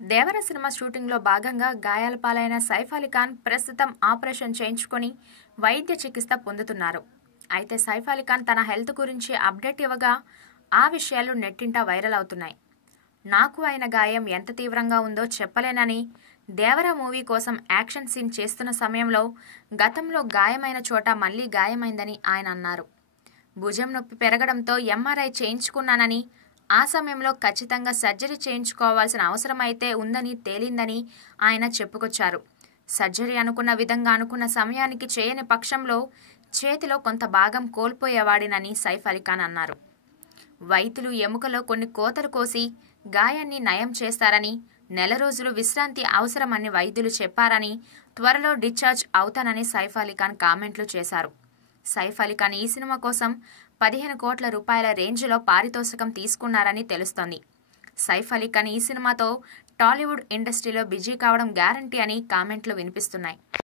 దేవర cinema షూటింగ్లో భాగంగా గాయాల పాలైన సైఫ్ అలీ ఖాన్ ప్రస్తుతం ఆపరేషన్ చేయించుకొని వైద్య చికిత్స పొందుతున్నారు. అయితే సైఫ్ అలీ ఖాన్ తన హెల్త్ గురించి అప్డేట్ ఇవ్వగా ఆ విషయాలు నెట్టింట వైరల్ అవుతున్నాయి. నాకు అయిన గాయం ఎంత తీవ్రంగా ఉందో చెప్పలేనని, దేవర మూవీ కోసం యాక్షన్ సీన్ చేస్తున్న సమయంలో గతంలో గాయమైన చోట మళ్లీ గాయమైందని ఆయన అన్నారు. భుజం నొప్పి పెరగడంతో ఎంఆర్ఐ చేయించుకున్నానని, ఆ సమయంలో ఖచ్చితంగా సర్జరీ చేయించుకోవాల్సిన అవసరమైతే ఉందని తేలిందని ఆయన చెప్పుకొచ్చారు. సర్జరీ అనుకున్న విధంగా అనుకున్న సమయానికి చేయని పక్షంలో చేతిలో కొంత భాగం కోల్పోయేవాడినని సైఫ్ అలీ ఖాన్ అన్నారు. వైద్యులు ఎముకలో కొన్ని కోతలు కోసి గాయాన్ని నయం చేస్తారని, నెల రోజులు విశ్రాంతి అవసరమని వైద్యులు చెప్పారని, త్వరలో డిశ్చార్జ్ అవుతానని సైఫ్ అలీ ఖాన్ కామెంట్లు చేశారు. సైఫ్ అలీ ఖాన్ ఈ సినిమా కోసం 15 కోట్ల రూపాయల రేంజ్లో పారితోషికం తీసుకున్నారని తెలుస్తోంది. సైఫ్ అలీ ఖాన్ ఈ సినిమాతో టాలీవుడ్ ఇండస్ట్రీలో బిజీ కావడం గ్యారంటీ అని కామెంట్లు వినిపిస్తున్నాయి.